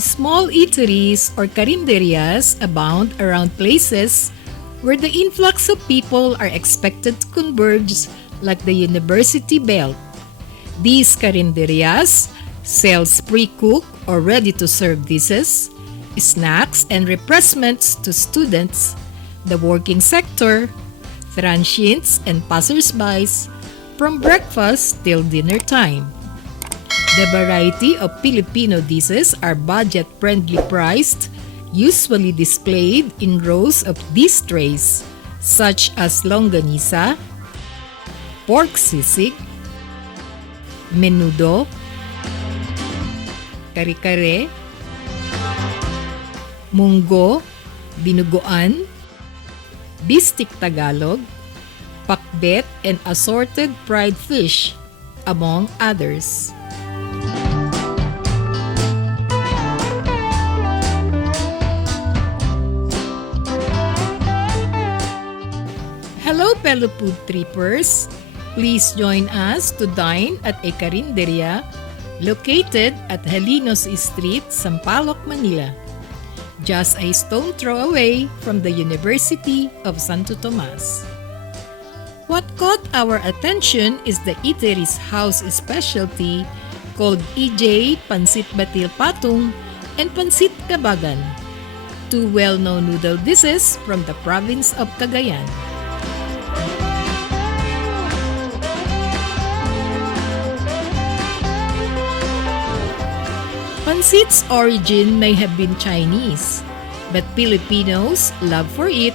Small eateries or carinderias abound around places where the influx of people are expected to converge like the university belt. These carinderias sells pre-cooked or ready-to-serve dishes, snacks and refreshments to students, the working sector, transients and passersby from breakfast till dinner time. The variety of Filipino dishes are budget-friendly priced, usually displayed in rows of these trays, such as longganisa, pork sisig, menudo, kare-kare, monggo, dinuguan, bistik Tagalog, pakbet and assorted fried fish, among others. Hello fellow food trippers! Please join us to dine at a carinderia located at Halinos Street, Sampaloc, Manila, just a stone throw away from the University of Santo Tomas. What caught our attention is the eatery's house specialty called EJ Pancit Batil Patung and Pancit Cabagan, two well-known noodle dishes from the province of Cagayan. Pancit's origin may have been Chinese, but Filipinos' love for it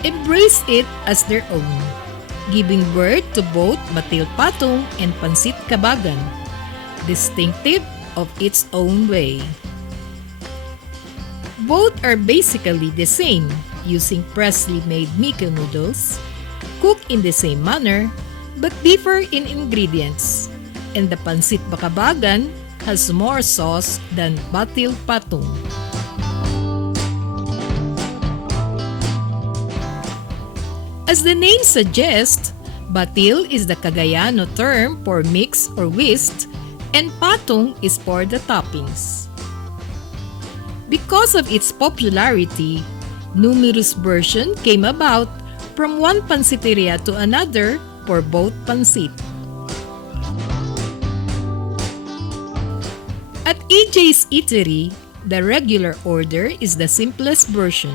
embrace it as their own, giving birth to both Batil Patung and Pancit Cabagan, distinctive of its own way. Both are basically the same, using freshly made Miki noodles, cooked in the same manner, but differ in ingredients, and the Pancit Cabagan has more sauce than Batil Patung. As the name suggests, batil is the Cagayano term for mix or whisk, and patung is for the toppings. Because of its popularity, numerous versions came about from one panciteria to another for both pancit. At EJ's Eatery, the regular order is the simplest version.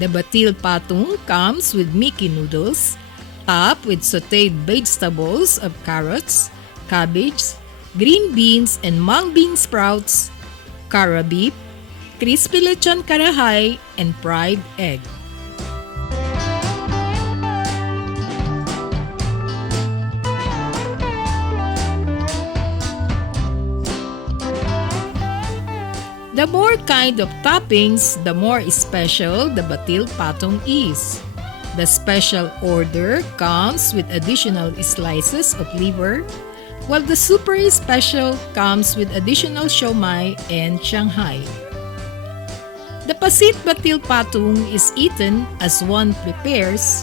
The Batil Patung comes with Miki noodles, topped with sautéed vegetables of carrots, cabbage, green beans and mung bean sprouts, carabeef, crispy lechon karahay, and fried egg. The more kind of toppings, the more special the Batil Patung is. The special order comes with additional slices of liver, while the super special comes with additional siomai and Shanghai. The Pancit Batil Patung is eaten as one prepares,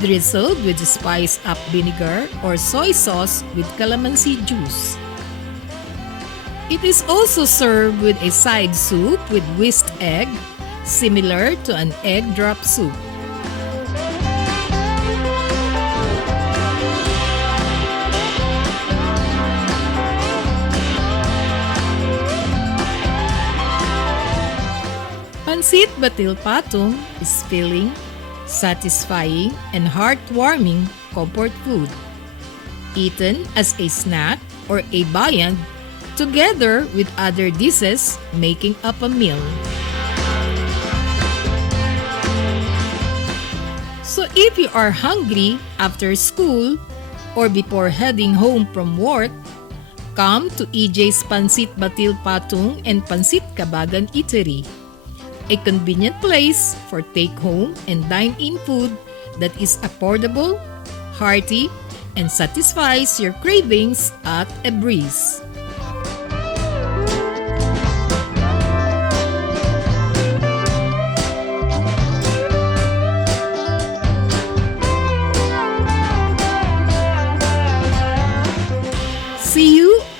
drizzled with spice-up vinegar or soy sauce with calamansi juice. It is also served with a side soup with whisked egg, similar to an egg drop soup. Pancit Batil Patung is filling, satisfying, and heartwarming comfort food, eaten as a snack or a viand together with other dishes making up a meal. So if you are hungry after school or before heading home from work, come to EJ's Pancit Batil Patung and Pancit Cabagan Eatery, a convenient place for take-home and dine-in food that is affordable, hearty, and satisfies your cravings at a breeze.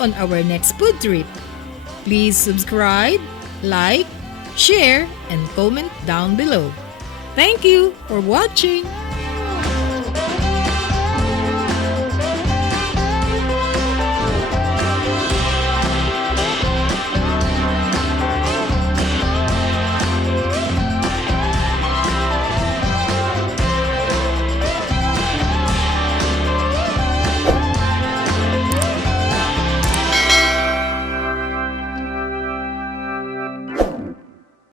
on our next food trip. Please subscribe, like, share, and comment down below. Thank you for watching!